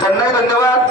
त्यांनाही धन्यवाद